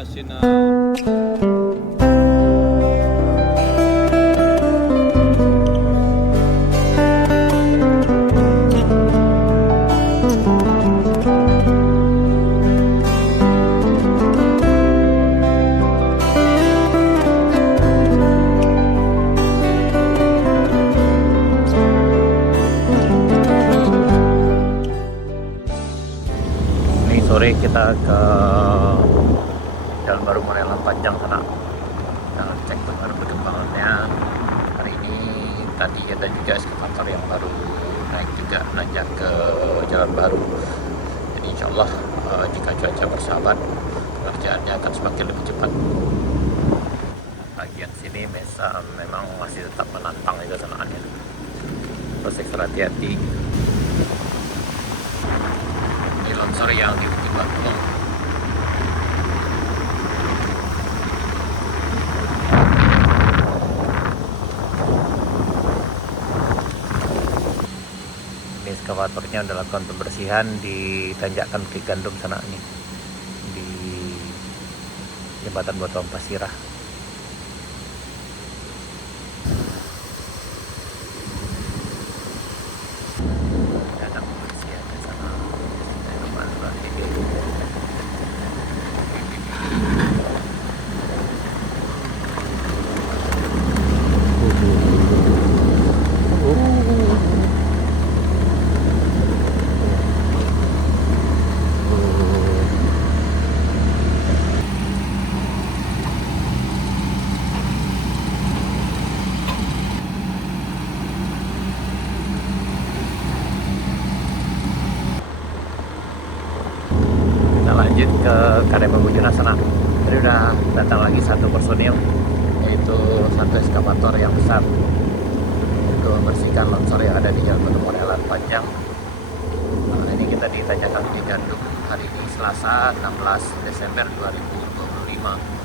machine. Sore kita ke Jalan Baru Morelan Panjang sana. Kita cek bagaimana perkembangannya. Hari ini tadi ada juga eskavator yang baru naik juga nanjak ke Jalan Baru. Jadi insya Allah jika cuaca bersahabat, pekerjaannya akan semakin lebih cepat. Bagian sini memang masih tetap menantang itu sanaannya. Terus ekstra hati-hati. Longsor yang tiba-tiba ini eskavatornya udah lakukan pembersihan di tanjakan Bukit Gandum sana nih, di jembatan Batuang Pasirah. Lanjut ke Kadai Pembujuna sana. Tadi udah datang lagi satu personil, yaitu satu eskavator yang besar untuk membersihkan longsor yang ada di Jalan Baru Morelan Panjang. Nah, ini kita di Tanjakan Bukit Gandum hari ini Selasa 16 Desember 2025.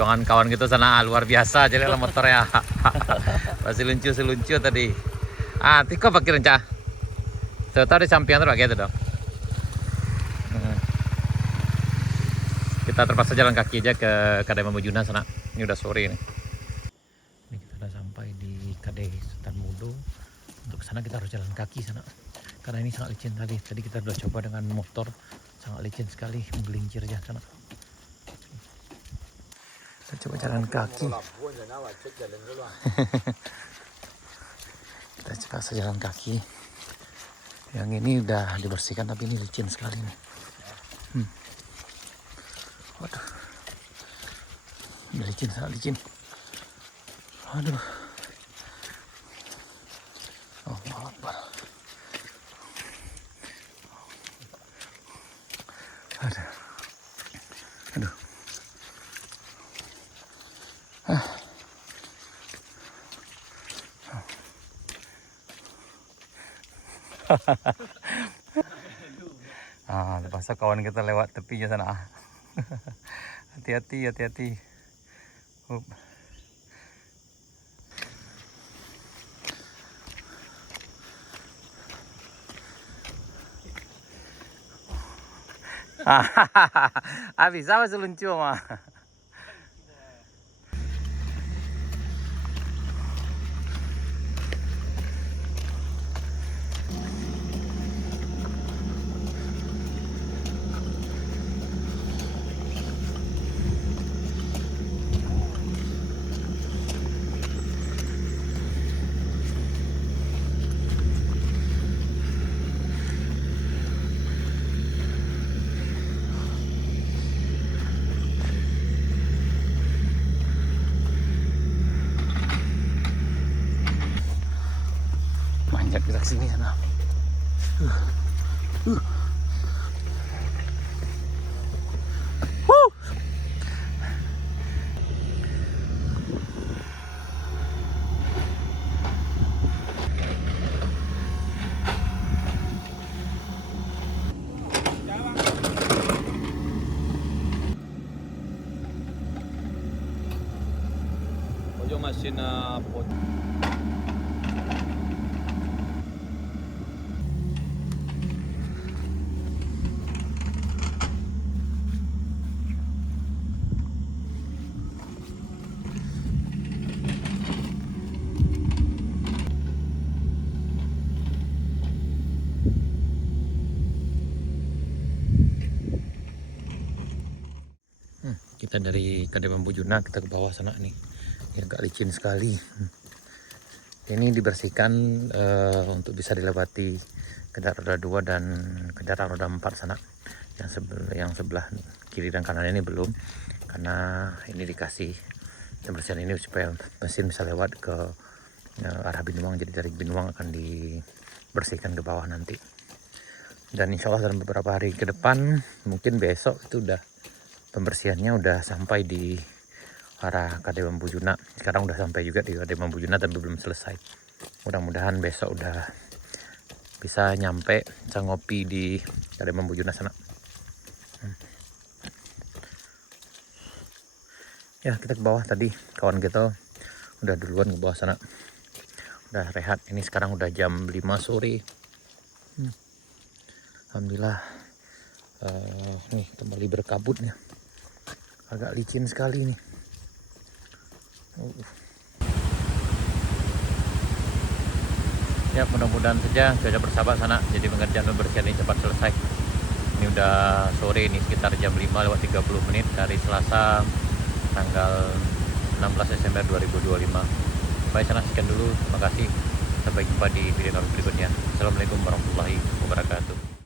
perjuangan kawan gitu sana luar biasa jadi lah motornya. Masih luncu tadi. Tiko pakai rencana. Tahu di samping terus gitu dong. Kita terpaksa jalan kaki aja ke Kadai Bambujuna sana. Ini udah sore nih. Ini kita udah sampai di Kadai Sultan Mudo. Untuk sana kita harus jalan kaki sana. Karena ini sangat licin tadi. Tadi kita udah coba dengan motor, sangat licin sekali, menggelincir aja sana. Kita coba jalan kaki. Kita terpaksa jalan kaki. Yang ini udah dibersihkan tapi ini licin sekali nih. Waduh, licin, sangat licin. Aduh. Allah Akbar. Aduh. Lepas kawan kita lewat tepinya sana. Hati-hati. Bisa apa seluncu mah? Manjat ke sini sana. Ojo masih na pot. Kita dari Kadai Bambujuna kita ke bawah sana nih. Ya, agak licin sekali. Ini dibersihkan untuk bisa dilewati kendaraan roda 2 dan kendaraan roda 4 sana. Yang sebelah kiri dan kanan ini belum, karena ini dikasih pembersihan ini supaya mesin bisa lewat ke arah Binuang. Jadi dari Binuang akan dibersihkan ke bawah nanti. Dan insya Allah dalam beberapa hari ke depan, mungkin besok itu udah pembersihannya udah sampai di arah Kadai Bambujuna. Sekarang udah sampai juga di Kadai Bambujuna tapi belum selesai. Mudah-mudahan besok udah bisa nyampe, bisa ngopi di Kadai Bambujuna sana. Ya, kita ke bawah tadi. Kawan kita udah duluan ke bawah sana. Udah rehat. Ini sekarang udah jam 5 sore. Alhamdulillah. Nih kembali berkabut nih. Agak licin sekali nih. Ya, mudah-mudahan saja cuaca bersahabat sana. Jadi pengerjaan pembersihan ini cepat selesai. Ini udah sore nih, sekitar jam 5:30 dari Selasa tanggal 16 Desember 2025. Baik, sana sekian dulu. Terima kasih. Sampai jumpa di video kami berikutnya. Assalamualaikum warahmatullahi wabarakatuh.